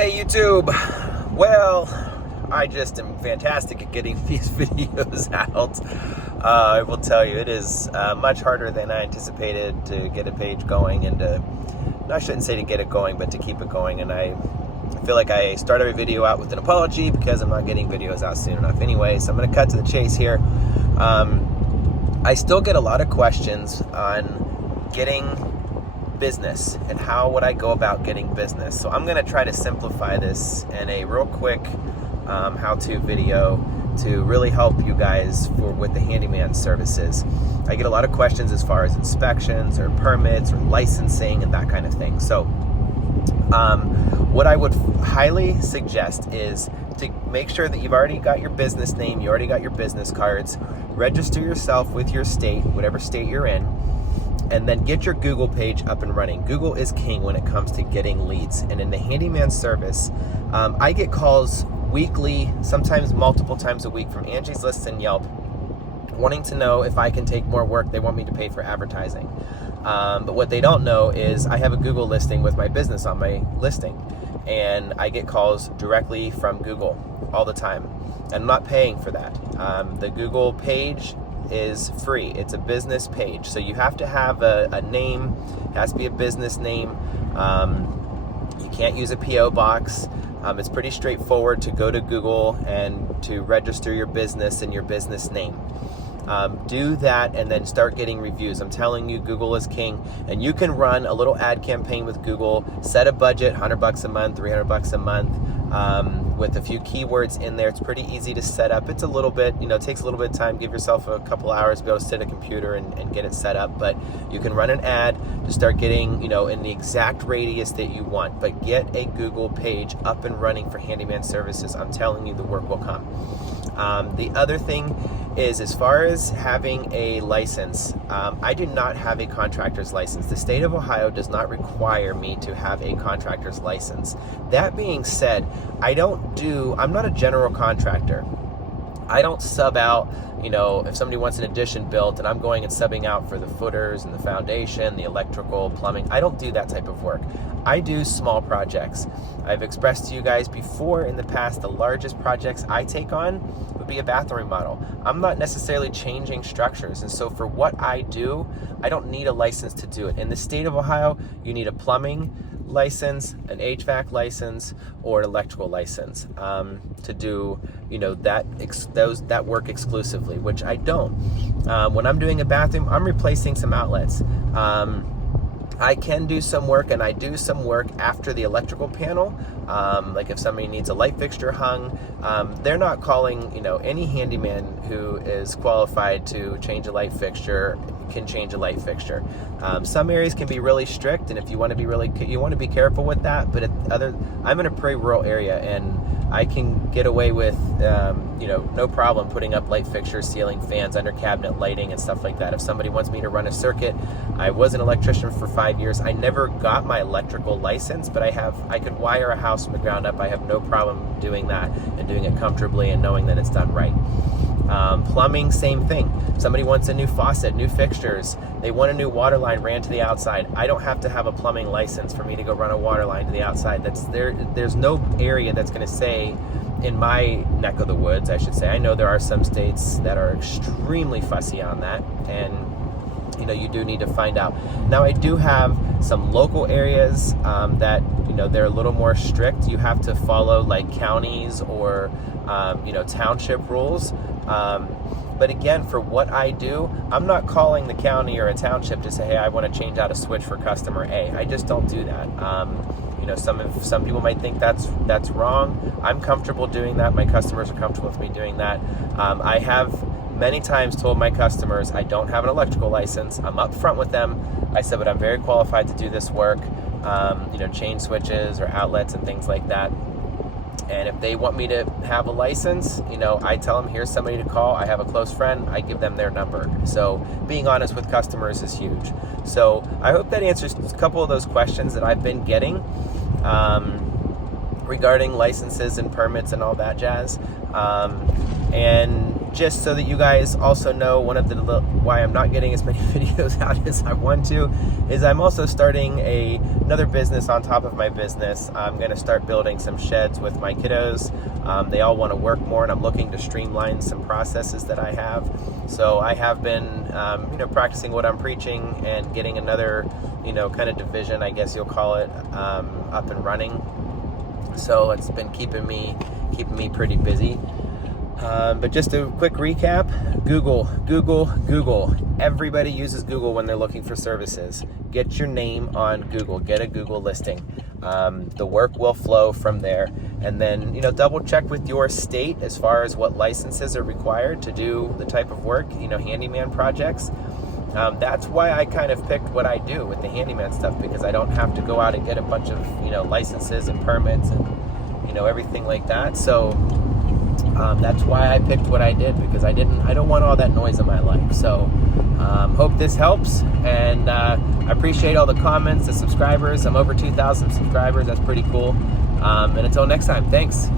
Hey YouTube, well, I just am fantastic at getting these videos out. I will tell you, it is much harder than I anticipated to get a page going and I shouldn't say to get it going, but to keep it going. And I feel like I start every video out with an apology because I'm not getting videos out soon enough anyway, so I'm going to cut to the chase here. I still get a lot of questions on getting business and how would I go about getting business. So I'm going to try to simplify this in a real quick how-to video to really help you guys with the handyman services. I get a lot of questions as far as inspections or permits or licensing and that kind of thing. So what I would highly suggest is to make sure that you've already got your business name, you already got your business cards, register yourself with your state, whatever state you're in, and then get your Google page up and running. Google is king when it comes to getting leads. And in the handyman service, I get calls weekly, sometimes multiple times a week from Angie's List and Yelp, wanting to know if I can take more work. They want me to pay for advertising. But what they don't know is I have a Google listing with my business on my listing. And I get calls directly from Google all the time. I'm not paying for that. The Google page is free. It's a business page, so you have to have a name. It has to be a business name. You can't use a PO box. It's pretty straightforward to go to Google and to register your business and your business name. Do that and then start getting reviews. I'm telling you, Google is king, and you can run a little ad campaign with Google. Set a budget, $100 a month, $300 a month. With a few keywords in there. It's pretty easy to set up. It's a little bit, it takes a little bit of time. Give yourself a couple hours to be able to sit at a computer and get it set up. But you can run an ad to start getting, in the exact radius that you want. But get a Google page up and running for handyman services. I'm telling you, the work will come. The other thing is, as far as having a license, I do not have a contractor's license. The state of Ohio does not require me to have a contractor's license. That being said, I'm not a general contractor. I don't sub out, if somebody wants an addition built and I'm going and subbing out for the footers and the foundation, the electrical, plumbing. I don't do that type of work. I do small projects. I've expressed to you guys before in the past, the largest projects I take on would be a bathroom remodel. I'm not necessarily changing structures. And so for what I do, I don't need a license to do it. In the state of Ohio, you need a plumbing license, an HVAC license, or an electrical license to do that work exclusively, which I don't. When I'm doing a bathroom, I'm replacing some outlets. I can do some work, and I do some work after the electrical panel. Like if somebody needs a light fixture hung, they're not calling, any handyman who is qualified to change a light fixture can change a light fixture. Some areas can be really strict, and if you want to be careful with that. But I'm in a pretty rural area, and I can get away with, no problem putting up light fixtures, ceiling fans, under cabinet lighting, and stuff like that. If somebody wants me to run a circuit, I was an electrician for 5 years. I never got my electrical license, but I could wire a house from the ground up. I have no problem doing that and doing it comfortably and knowing that it's done right. Plumbing, same thing. Somebody wants a new faucet, new fixtures. They want a new water line ran to the outside. I don't have to have a plumbing license for me to go run a water line to the outside. There's no area that's going to say, in my neck of the woods, I should say. I know there are some states that are extremely fussy on that, and you do need to find out. Now, I do have some local areas that they're a little more strict. You have to follow like counties or township rules. But again, for what I do, I'm not calling the county or a township to say, hey, I want to change out a switch for customer A. I just don't do that. Some people might think that's wrong. I'm comfortable doing that. My customers are comfortable with me doing that. I have many times told my customers I don't have an electrical license. I'm up front with them. I said, but I'm very qualified to do this work. Chain switches or outlets and things like that. And if they want me to have a license, I tell them, here's somebody to call. I have a close friend. I give them their number. So being honest with customers is huge. So I hope that answers a couple of those questions that I've been getting regarding licenses and permits and all that jazz. And just so that you guys also know, one of the why I'm not getting as many videos out as I want to is I'm also starting another business on top of my business. I'm going to start building some sheds with my kiddos. They all want to work more, and I'm looking to streamline some processes that I have. So I have been, practicing what I'm preaching and getting another, kind of division, I guess you'll call it, up and running. So it's been keeping me pretty busy. But just a quick recap, Google. Everybody uses Google when they're looking for services. Get your name on Google, get a Google listing. The work will flow from there. And then, double check with your state as far as what licenses are required to do the type of work, handyman projects. That's why I kind of picked what I do with the handyman stuff, because I don't have to go out and get a bunch of, licenses and permits and, everything like that. So that's why I picked what I did, because I don't want all that noise in my life. So hope this helps, and I appreciate all the comments, the subscribers. I'm over 2,000 subscribers. That's pretty cool. And until next time, thanks.